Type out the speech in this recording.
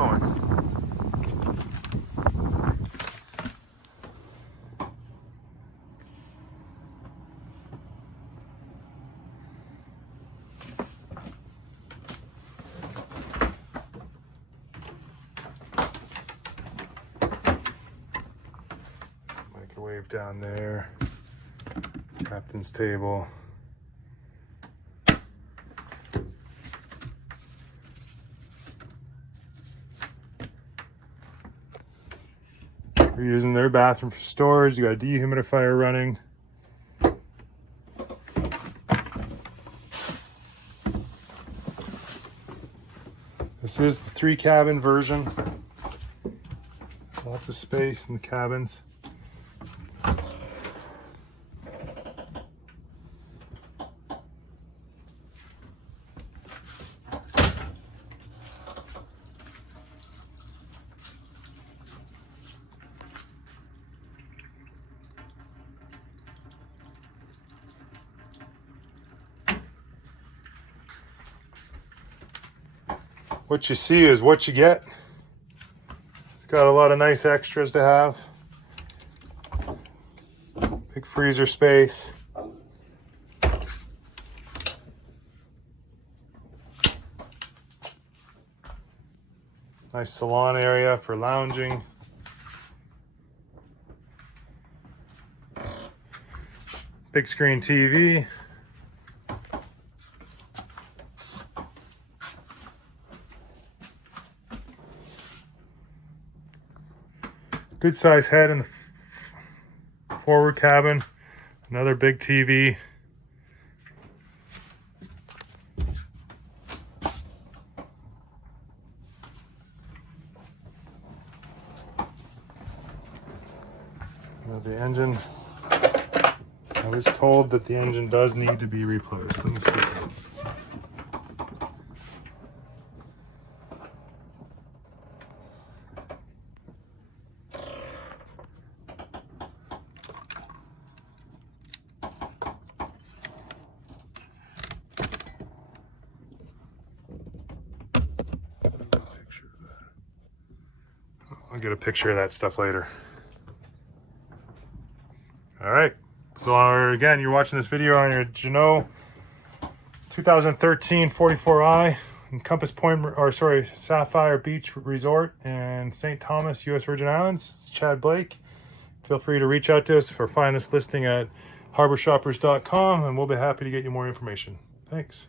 going. Microwave down there. Captain's table. We're using their bathroom for storage. You got a dehumidifier running. This is the 3-cabin version. Lots of space in the cabins. What you see is what you get. It's got a lot of nice extras to have. Big freezer space. Nice salon area for lounging. Big screen TV. Good size head in the forward cabin. Another big TV. Now the engine. I was told that the engine does need to be replaced. Let me see. I'll get a picture of that stuff later. All right. So again, you're watching this video on your Jeanneau 2013 44i in Compass Point, or sorry, Sapphire Beach Resort in St. Thomas, U.S. Virgin Islands. It's Chad Blake. Feel free to reach out to us or find this listing at harborshoppers.com, and we'll be happy to get you more information. Thanks.